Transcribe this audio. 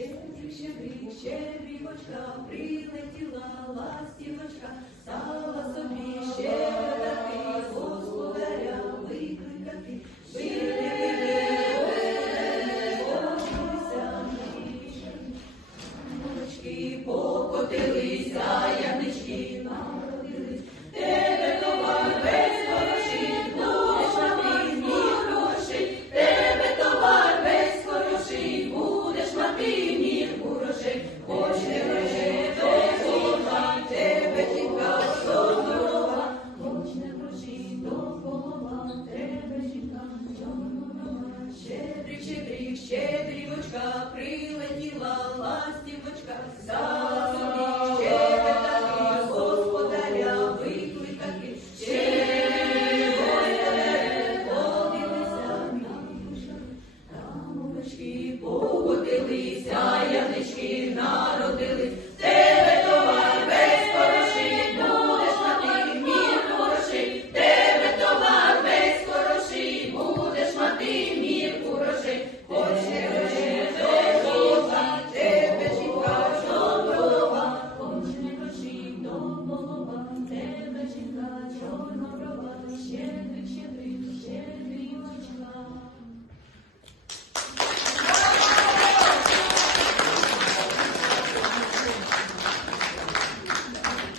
Щебрик, щебрик, щебрикочка, прилетіла ластівочка, стала собі щебрати, господаря викликати. Покотилися, Щедрівочка, прилетіла ластівочка.